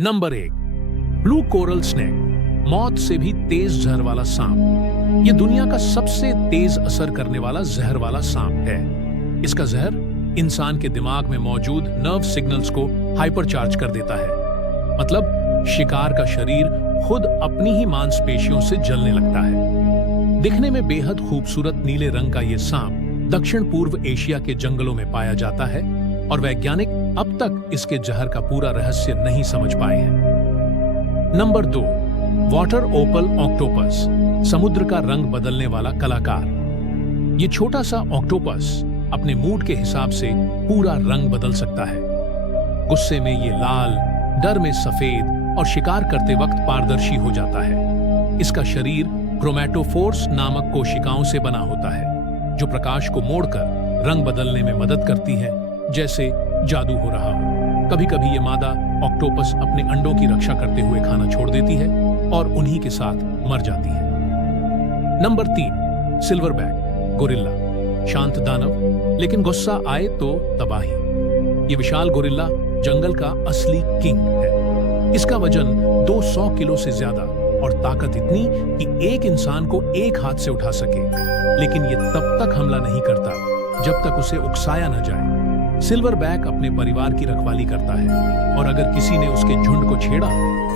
Number 1, blue coral snake, मौत से भी तेज जहर वाला सांप। यह दुनिया का सबसे तेज असर करने वाला जहर वाला सांप है। इसका जहर इंसान के दिमाग में मौजूद नर्व सिग्नल्स को हाइपरचार्ज कर देता है। मतलब शिकार का शरीर खुद अपनी ही मांसपेशियों से जलने लगता है। दिखने में बेहद खूबसूरत नीले रंग का यह सांप दक्षिण पूर्व एशिया के जंगलों में पाया जाता है और वैज्ञानिक अब तक इसके जहर का पूरा रहस्य नहीं समझ पाए हैं। नंबर 2, वाटर ओपल ऑक्टोपस, समुद्र का रंग बदलने वाला कलाकार। ये छोटा सा ऑक्टोपस अपने मूड के हिसाब से पूरा रंग बदल सकता है। गुस्से में ये लाल, डर में सफेद और शिकार करते वक्त पारदर्शी हो जाता है। इसका शरीर क्रोमैटोफोर्स नामक कोशिकाओं से बना होता है, जो प्रकाश को मोड़कर रंग बदलने में मदद करती है, जैसे जादू हो रहा हो। कभी कभी ये मादा ऑक्टोपस अपने अंडों की रक्षा करते हुए खाना छोड़ देती है और उन्हीं के साथ मर जाती है। नंबर 3, सिल्वरबैक गोरिल्ला, शांत दानव, लेकिन गुस्सा आए तो तबाही। ये विशाल गोरिल्ला जंगल का असली किंग है। इसका वजन 200 किलो से ज्यादा और ताकत इतनी कि एक इंसान को एक हाथ से उठा सके। लेकिन ये तब तक हमला नहीं करता जब तक उसे उकसाया न जाए। सिल्वरबैक अपने परिवार की रखवाली करता है और अगर किसी ने उसके झुंड को छेड़ा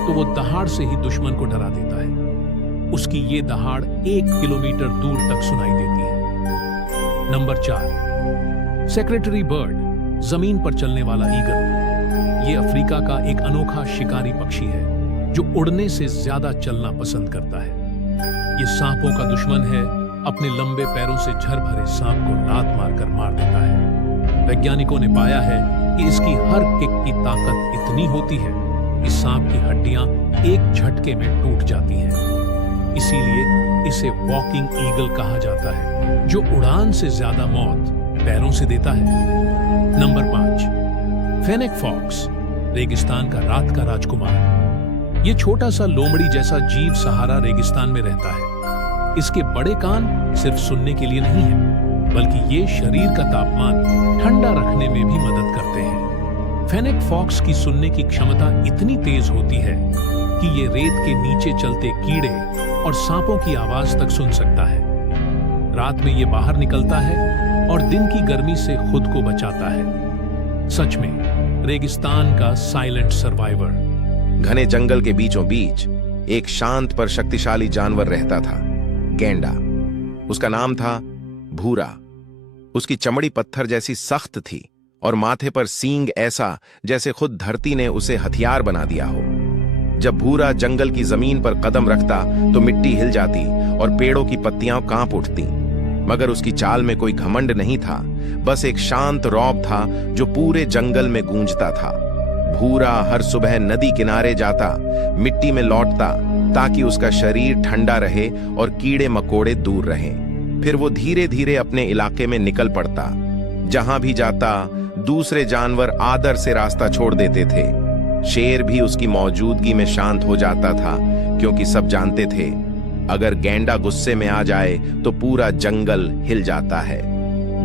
तो वो दहाड़ से ही दुश्मन को डरा देता है। उसकी ये दहाड़ 1 किलोमीटर दूर तक सुनाई देती है। नंबर 4, सेक्रेटरी बर्ड, जमीन पर चलने वाला ईगल। ये अफ्रीका का एक अनोखा शिकारी पक्षी है जो उड़ने से ज्यादा चलना पसंद करता है। ये सांपों का दुश्मन है। अपने लंबे पैरों से झर भरे सांप को लात मारकर मार देता है। वैज्ञानिकों ने पाया है कि इसकी हर किक की ताकत इतनी होती है कि सांप की हड्डियां एक झटके में टूट जाती हैं। इसीलिए इसे वॉकिंग ईगल कहा जाता है, जो उड़ान से ज्यादा मौत पैरों से देता है। नंबर 5, फेनेक फॉक्स, रेगिस्तान का रात का राजकुमार। ये छोटा सा लोमड़ी जैसा जीव सहारा रेगिस्तान में रहता है। इसके बड़े कान सिर्फ सुनने के लिए नहीं है, बल्कि ये शरीर का तापमान ठंडा रखने में भी मदद करते हैं। फेनेक फॉक्स की सुनने की क्षमता इतनी तेज होती है कि ये रेत के नीचे चलते कीड़े और सांपों की आवाज तक सुन सकता है। रात में ये बाहर निकलता है और दिन की गर्मी से खुद को बचाता है। सच में रेगिस्तान का साइलेंट सर्वाइवर। घने जंगल के बीचों बीच एक शांत पर शक्तिशाली जानवर रहता था, गैंडा। उसका नाम था भूरा। उसकी चमड़ी पत्थर जैसी सख्त थी और माथे पर सींग ऐसा जैसे खुद धरती ने उसे हथियार बना दिया हो। जब भूरा जंगल की जमीन पर कदम रखता तो मिट्टी हिल जाती और पेड़ों की पत्तियां कांप उठती। मगर उसकी चाल में कोई घमंड नहीं था, बस एक शांत रौब था जो पूरे जंगल में गूंजता था। भूरा हर सुबह नदी किनारे जाता, मिट्टी में लौटता ताकि उसका शरीर ठंडा रहे और कीड़े मकोड़े दूर रहें। फिर वो धीरे धीरे अपने इलाके में निकल पड़ता। जहां भी जाता दूसरे जानवर आदर से रास्ता छोड़ देते थे। शेर भी उसकी मौजूदगी में शांत हो जाता था, क्योंकि सब जानते थे अगर गैंडा गुस्से में आ जाए तो पूरा जंगल हिल जाता है।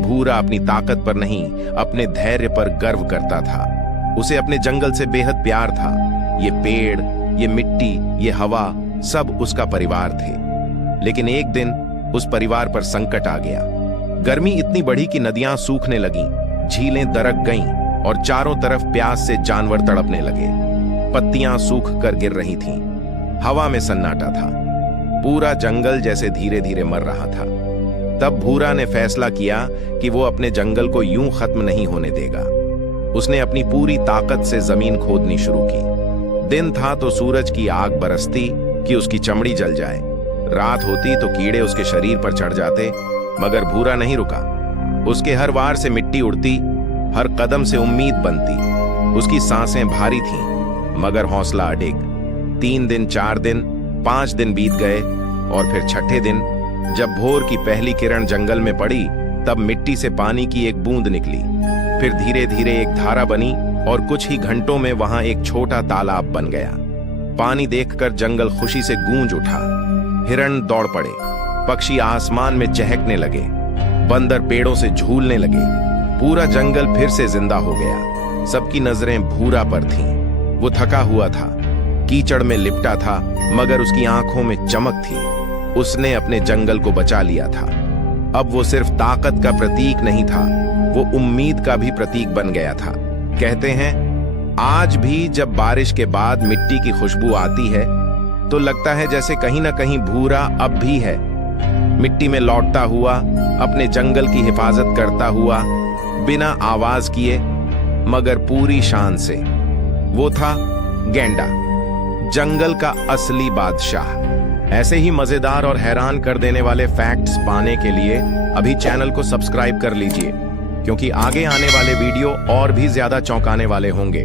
भूरा अपनी ताकत पर नहीं, अपने धैर्य पर गर्व करता था। उसे अपने जंगल से बेहद प्यार था। ये पेड़, ये मिट्टी, ये हवा सब उसका परिवार थे। लेकिन एक दिन उस परिवार पर संकट आ गया। गर्मी इतनी बढ़ी कि नदियां सूखने लगीं, झीलें दरक गईं और चारों तरफ प्यास से जानवर तड़पने लगे। पत्तियां सूख कर गिर रही थीं। हवा में सन्नाटा था। पूरा जंगल जैसे धीरे धीरे मर रहा था। तब भूरा ने फैसला किया कि वो अपने जंगल को यूं खत्म नहीं होने देगा। उसने अपनी पूरी ताकत से जमीन खोदनी शुरू की। दिन था तो सूरज की आग बरसती कि उसकी चमड़ी जल जाए। रात होती तो कीड़े उसके शरीर पर चढ़ जाते, मगर भूरा नहीं रुका। उसके हर वार से मिट्टी उड़ती, हर कदम से उम्मीद बनती। उसकी सांसें भारी थीं, मगर हौसला अडिग। 3 दिन, 4 दिन, 5 दिन बीत गए और फिर छठे दिन जब भोर की पहली किरण जंगल में पड़ी, तब मिट्टी से पानी की एक बूंद निकली। फिर धीरे धीरे एक धारा बनी और कुछ ही घंटों में वहां एक छोटा तालाब बन गया। पानी देखकर जंगल खुशी से गूंज उठा। हिरण दौड़ पड़े, पक्षी आसमान में चहकने लगे, बंदर पेड़ों से झूलने लगे। पूरा जंगल फिर से जिंदा हो गया। सबकी नजरें भूरा पर थीं। वो थका हुआ था, कीचड़ में लिपटा था, मगर उसकी आंखों में चमक थी। उसने अपने जंगल को बचा लिया था। अब वो सिर्फ ताकत का प्रतीक नहीं था, वो उम्मीद का भी प्रतीक बन गया था। कहते हैं आज भी जब बारिश के बाद मिट्टी की खुशबू आती है तो लगता है जैसे कहीं ना कहीं भूरा अब भी है, मिट्टी में लौटता हुआ, अपने जंगल की हिफाजत करता हुआ, बिना आवाज किए मगर पूरी शान से। वो था गेंडा, जंगल का असली बादशाह। ऐसे ही मजेदार और हैरान कर देने वाले फैक्ट्स पाने के लिए अभी चैनल को सब्सक्राइब कर लीजिए, क्योंकि आगे आने वाले वीडियो और भी ज्यादा चौंकाने वाले होंगे।